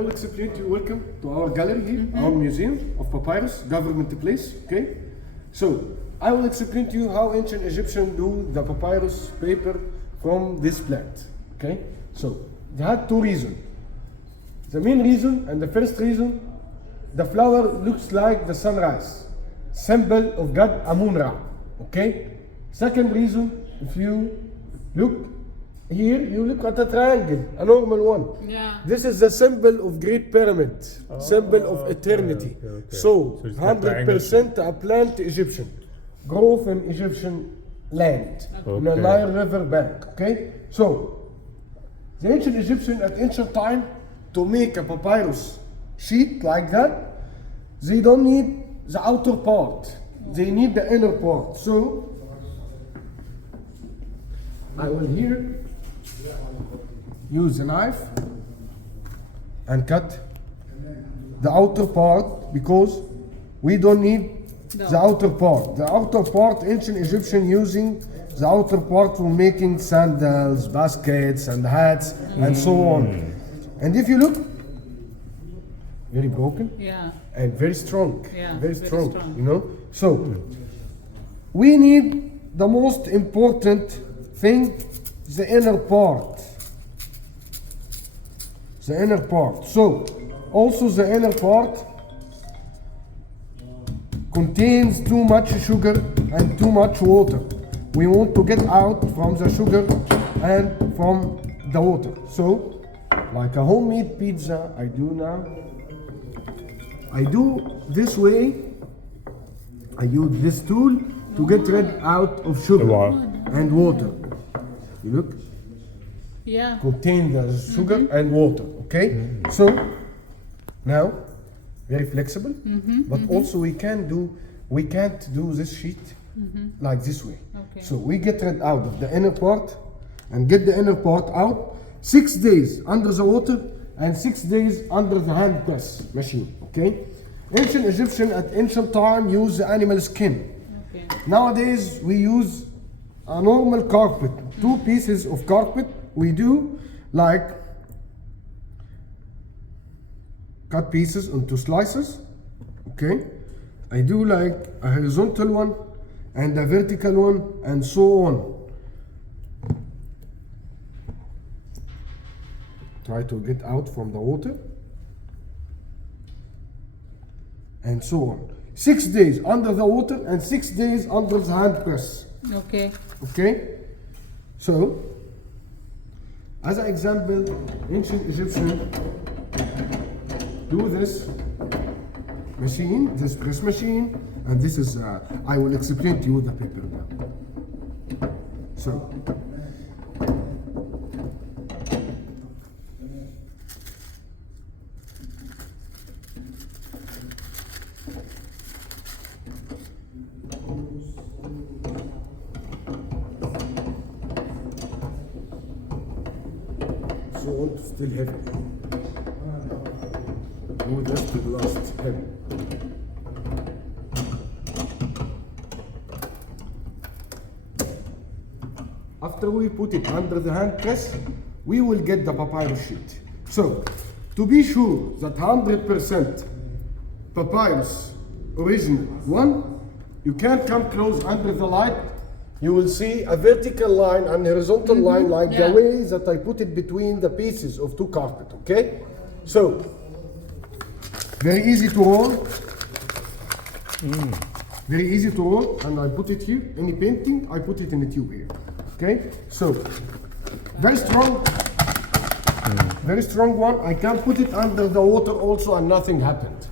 will explain to you. Welcome to our gallery here, our museum of papyrus, government place. Okay, so I will explain to you how ancient Egyptians do the papyrus paper from this plant. Okay, so they had two reasons. The main reason and the first reason, the flower looks like the sunrise, symbol of God Amun-Ra. Okay. Second reason, if you look here, you look at a triangle, a normal one. Yeah. This is the symbol of Great Pyramid, symbol of eternity. Okay. So it's that 100% a plant Egyptian, grow from Egyptian land, in the Okay. Nile River bank. Okay, so the ancient Egyptian at ancient time, to make a papyrus sheet like that, they don't need the outer part, they need the inner part. So I will here use a knife and cut the outer part because we don't need the outer part. The outer part, ancient Egyptian using the outer part for making sandals, baskets and hats and so on. And if you look, very broken Yeah. and very strong, Yeah, very very strong, strong. you know. So we need the most important thing, the inner part. The inner part. So also the inner part contains too much sugar and too much water. We want to get out from the sugar and from the water. So like a homemade pizza I do now, I do this way. I use this tool to get rid out of sugar Wow. and water. You look, Yeah. contain the sugar and water. Okay, so now very flexible, but also we can't do this sheet like this way. Okay. So we get rid out of the inner part and get the inner part out. 6 days under the water and 6 days under the hand press machine. Okay, ancient Egyptian at ancient time use the animal skin. Okay. Nowadays we use a normal carpet, 2 pieces of carpet. We do like cut pieces into slices. Okay, I do like a horizontal one and a vertical one and so on. Try to get out from the water and so on. 6 days under the water and 6 days under the hand press. Okay. Okay, so as an example, ancient Egyptian do this machine, this press machine, and this is I will explain to you the paper now. So it's still heavy. Do this to the last heavy. After we put it under the hand press, we will get the papyrus sheet. So, to be sure that 100% papyrus original one, you can't come close under the light. You will see a vertical line and horizontal line like Yeah. the way that I put it between the pieces of 2 carpet, okay? So, very easy to roll. Very easy to roll, and I put it here. Any painting, I put it in a tube here. Okay? So, very strong. Very strong one. I can put it under the water also and nothing happened.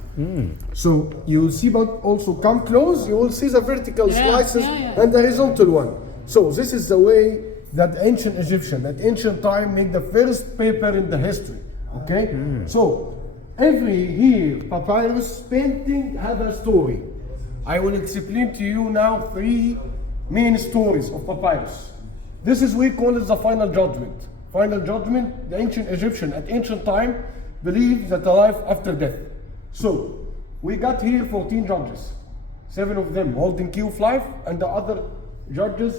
So you will see, but also come close, you will see the vertical slices and the horizontal one. So this is the way that ancient Egyptian, at ancient time, made the first paper in the history. Okay? So every here papyrus painting have a story. I will explain to you now 3 main stories of papyrus. This is we call it the final judgment. Final judgment, the ancient Egyptian at ancient time believed that the life after death. So we got here 14 judges, 7 of them holding key of life, and the other judges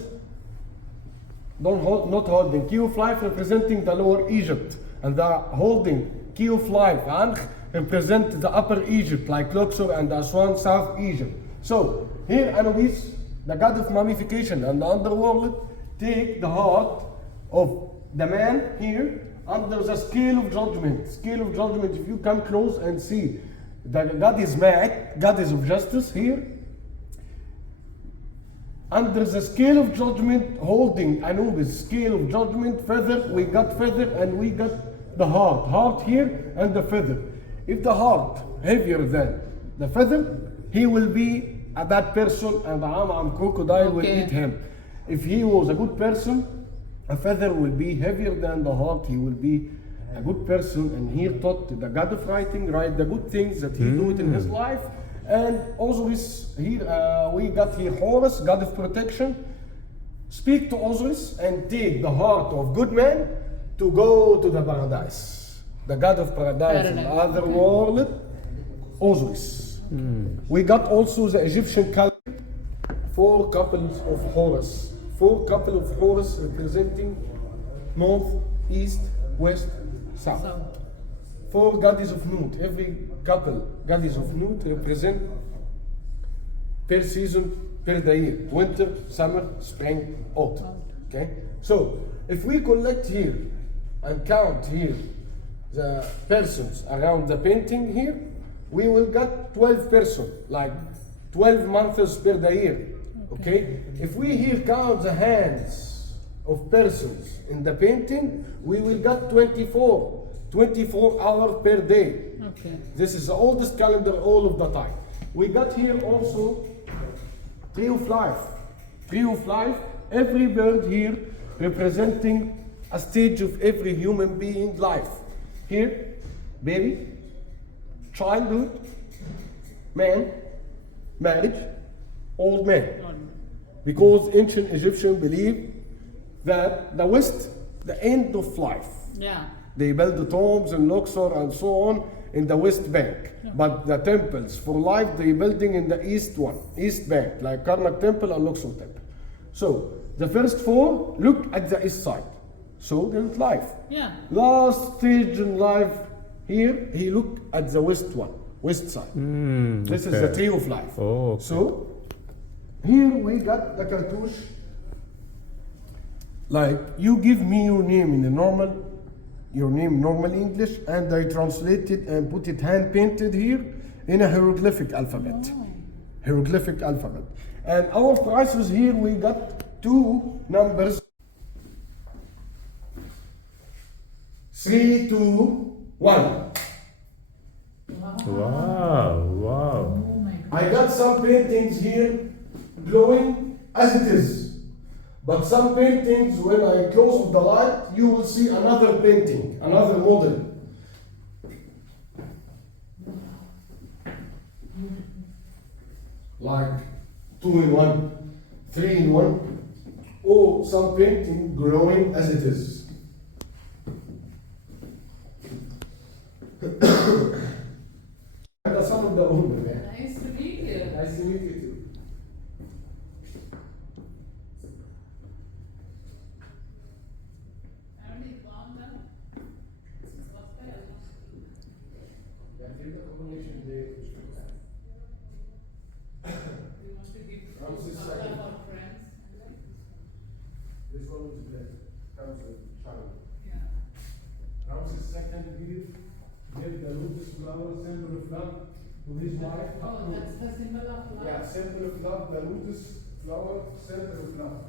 not holding key of life, representing the lower Egypt and they are holding key of life. Ankh represent the upper Egypt, like Luxor and Aswan, South Egypt. So here Anubis, the god of mummification and the underworld, take the heart of the man here under the scale of judgment. Scale of judgment, if you come close and see, the God is mad, God is of justice here. Under the scale of judgment, holding Anubis scale of judgment, feather, we got feather and we got the heart. Heart here and the feather. If the heart heavier than the feather, he will be a bad person and the crocodile will eat him. If he was a good person, a feather will be heavier than the heart, he will be a good person, and he taught the god of writing, write the good things that he do it in his life. And Osiris, here we got here Horus, god of protection. Speak to Osiris and take the heart of good man to go to the paradise. The god of paradise in the other world, Osiris. We got also the Egyptian calendar, 4 couples of Horus. 4 couple of Horus representing north, east, west, south. 4 goddess of Nut. Every couple goddess of Nut represent per season, per the year. Winter, summer, spring, autumn. Okay? So if we collect here and count here the persons around the painting here, we will get 12 persons, like 12 months per the year. Okay? If we here count the hands of persons in the painting, we will get 24 hours per day. Okay. This is the oldest calendar all of the time. We got here also tree of life. Tree of life, every bird here representing a stage of every human being life. Here, baby, childhood, man, marriage, old man. Because ancient Egyptians believed that the West, the end of life. Yeah. They built the tombs in Luxor and so on in the West Bank. But the temples for life, they building in the East Bank, like Karnak Temple and Luxor Temple. So the first 4 look at the East side. So there's life. Yeah. Last stage in life here, he look at the West side. This is the tree of life. Oh, okay. So here we got the cartouche. Like you give me your name in the normal English, and I translate it and put it hand painted here in a hieroglyphic alphabet. Hieroglyphic alphabet. And our prices here, we got 2 numbers. 3, 2, 1. Wow. Oh my God. I got some paintings here glowing as it is. But some paintings, when I close off the light, you will see another painting, another model. Like 2 in 1, 3 in 1, or some painting glowing as it is. That's some of the owner there. Nice to meet you. Nice to meet you too. This one is great. Comes with child. Ramses second here gave the lotus flower, symbol of love, to his wife. Oh, that's the symbol of love. Yeah, symbol of love, the lotus flower, symbol of love.